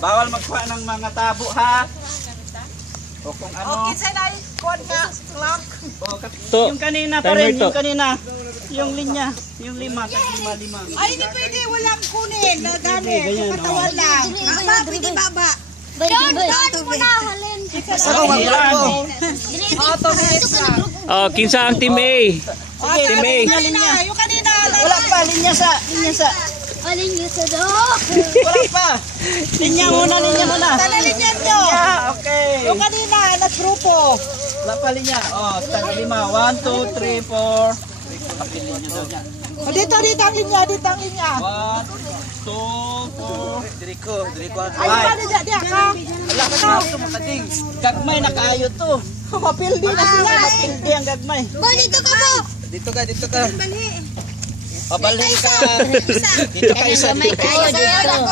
Bawal magkuha ng mga tabo ha. O kung ano. Okay, sa nai kon nga clock. Yung kanina pa rin, yung kanina. Yung linya, yung lima. Ay, hindi pwede, walang kunin. Dami, katawan lang. Baba, pwede baba. Doon mo na halin. Oh, kinsa ang team A? Team A. Yung kanina. Wala pa, linya sa. Halin niyo sa do. Wala pa. Linya muna. Tanalin nyo. Okay. Yung kanina, nagrupo. Wala pa linya. Oh, lima. 1, 2, 3, 4. Kapilin nyo daw yan. Dito ang linya. 1, 2, 4. Diriko. Ay, paano dyan ka? Wala ka na ito makading. Gagmay na kaayo to. Mapildi na sila. Hindi ang gagmay. Bo, dito ka mo. Dito ka. Pabalhin ka. Dito ka isa. May kayo dito.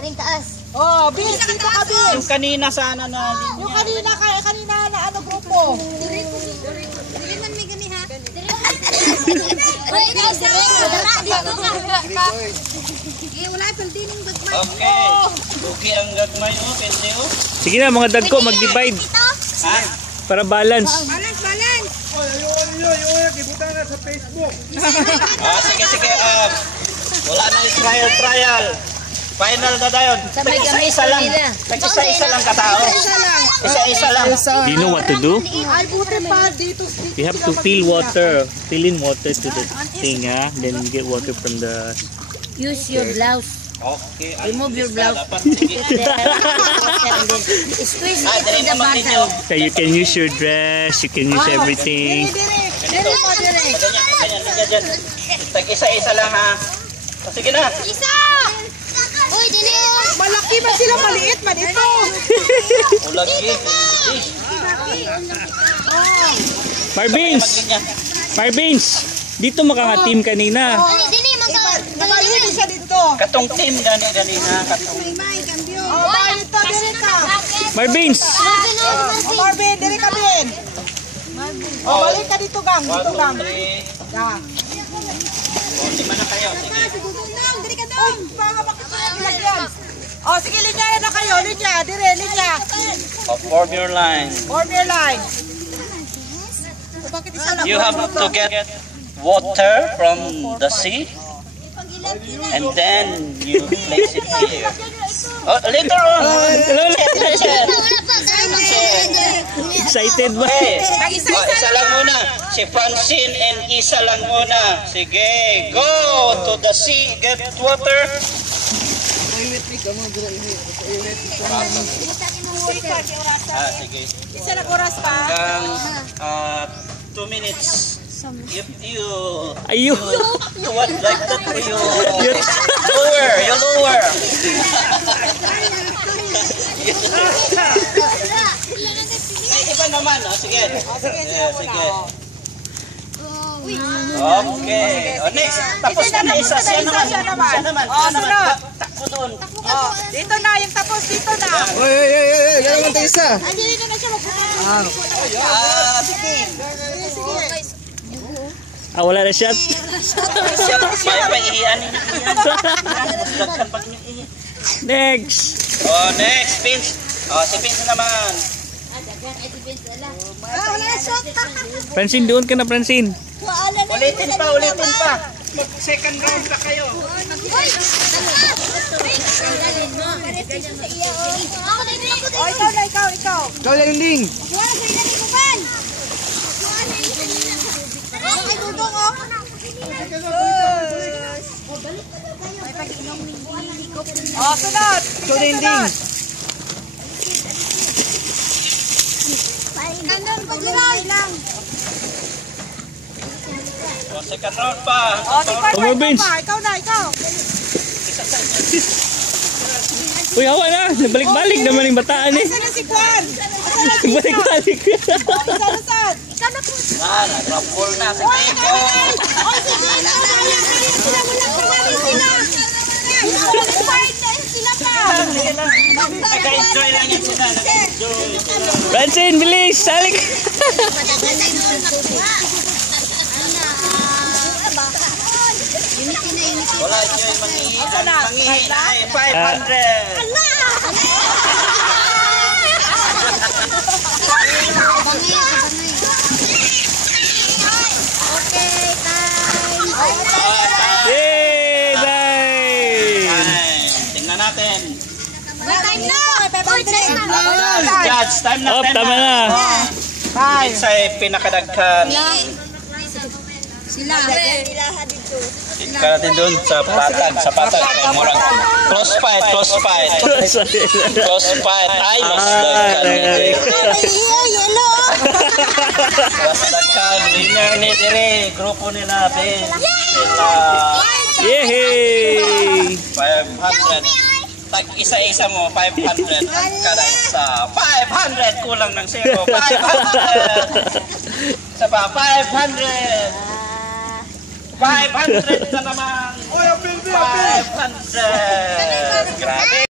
Ring taas. Oh, Bin, dito ka, Bin. Yung kanina sana na linya. Yung kanina na ano grupo. Dili man may gani ha. Oy, ikaw sa dito ka. Wala pildi ning gagmay. Okay. Okay ang gagmay mo, pwede o. Sige na mga dagko, mag-divide. Ha? Para balance. Balance. Sige. Wala na yung trial. Final na dayon. Isa-isa lang. Isa-isa lang katao. Isa-isa lang. Do you know what to do? Ay, buti pa dito. You have to fill in water to the thing, then you get water from the... Use your blouse. Okay. Remove your blouse. Squeeze it in the bottom. So you can use your dress, you can use everything. Tag-isa-isa lang ha. Sige na. Isa! Uy, dili! Malaki ba sila? Maliit man ito. Ulagi. Marvins! Dito makaka-team kanina. Dili, Nakayin siya dito. Katong team ganina. Katong. Oh, dito, dili ka. Marvins! Marvin, dili ka, Bin. Oh, balik ka dito, gang. Dito, gang. 1, 2, 3. Gang. Lima na kayo. Sige. Uy, baka makilagyan. Oh, sige, linya na kayo. Linya, linya. Form your line. Form your line. Bakit isa lang? You have to get water from the sea. And then you place it here. Oh, later on. Excited ba? Isa lang muna. Si Francine and isa lang muna. Sige, go to the sea, get water. Sige. Isa lang oras pa. Hanggang 2 minutes. If you Ayun! want like that, you lower. Ay, iba naman. Sige. Sige. Okay. Next. Tapos na isa. Siya naman. Sunod. Takbo doon. Dito na, yung tapos dito na. Gano'n tayo isa. Dito na siya magpupunta. Sige. Wala na shot. May paihiyan ni Next! next, Vince. Si Vince naman. Wala na shot. Francine, doon ka na, Francine. Ulitin pa. Second round na kayo. Uy! Oh, ikaw. Ikaw lang ding. Ay, dudong, oh. Oh, sunod. Ikaw lang ding. Kanan, pagiray lang. Second round pa. Oh, si Farmer, Vince. ikaw na. Uy, hawa na! Nabalik-balik naman yung bataan eh. Asa na si Juan? Balik-balik. Ikaw na po. Nag-rapport na. Sige, go. Oh, sige. Sila muna kumali sila. Sila pa. Nag-enjoy lang yan sila. Francine, bilis! Salik! Wala nyo yung manghihinay. 500. Okay, time. Yay! Nice! Tingnan natin. Time na. Time na. Judge, time na. Oh, tama na. Five. Sa pinakadaghan. Sila. Ika natin doon sa patag. Kay murag. Close fight. Close fight. Ay, mas daghan. Yellow. Mas daghan. Winner ni dire. Grupo nila. Sila. Yay! 500. Tag isa-isa mo, 500 kada isa. 500 kulang ng 0. 500. Isa pa, 500. 500 na naman. 500. Grabe.